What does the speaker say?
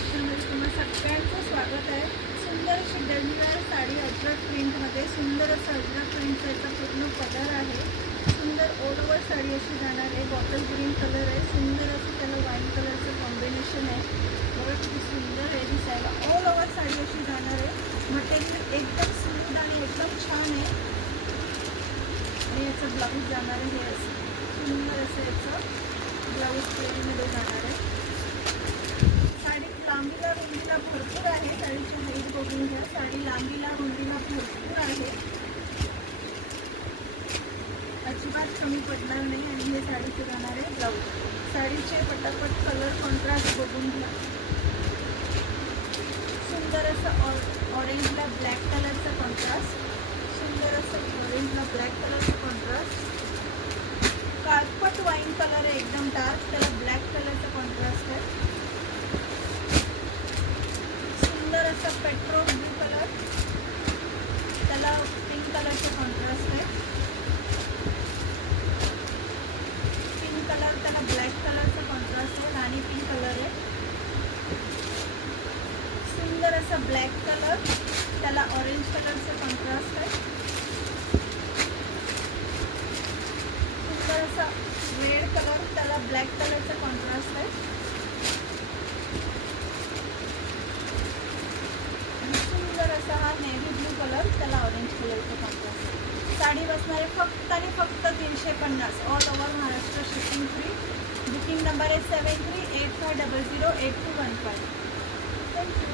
कलेक्शनमध्ये तुम्हा सगळ्यांचं स्वागत आहे. सुंदर अशी डेलीवेअर साडी अजरक प्रिंटमध्ये, सुंदर असं अजरक प्रिंटचा याचा पूर्ण पदर आहे. सुंदर ऑल ओव्हर साडी अशी जाणार आहे. बॉटल ग्रीन कलर आहे. सुंदर असं त्याला वाईन कलरचं कॉम्बिनेशन आहे. बघा किती सुंदर आहे दिसायला. ऑल ओव्हर साडी अशी जाणार आहे. मटेरियल एकदम स्मूथ आणि एकदम छान आहे. आणि याचं ब्लाऊज जाणार आहे. हे असं सुंदर असं याचं ब्लाऊज प्लेनमध्ये जाणार आहे. साडी लांबीला रुंदीला भरपूर आहे. साडीची हाईट बघून घ्या. साडी लांबीला रुंदीला भरपूर आहे. अजिबात कमी पडणार नाही. आणि हे साडीचे जाणार आहे ब्लाऊज. साडीचे पटापट कलर कॉन्ट्रास्ट बघून घ्या. सुंदर असं ऑरेंजला ब्लॅक कलरचा कॉन्ट्रास्ट. सुंदर असं ऑरेंजला ब्लॅक कलरचा कॉन्ट्रास्ट. काळपट वाईन कलर आहे एकदम डार्क. त्याला ब्लॅक कलरचा कॉन्ट्रास्ट आहे. सुंदर असं पेट्रोल ब्लू कलर. त्याला पिंक कलरचा कॉन्ट्रास्ट आहे. पिंक कलर त्याला ब्लॅक कलरचा कॉन्ट्रास्ट आहे. राणी पिंक कलर आहे. सुंदर असा ब्लॅक कलर. त्याला ऑरेंज कलरचा कॉन्ट्रास्ट आहे. सुंदर असा रेड कलर. त्याला ब्लॅक कलरचा कॉन्ट्रास्ट आहे. सुंदर असा हा नेव्ही ब्लू कलर. त्याला ऑरेंज कलरचा कॉन्ट्रास्ट आहे. साडी बसणार आहे फक्त आणि फक्त 350. All over Maharashtra shipping free. Booking number आहे 7385008215. थँक्यू.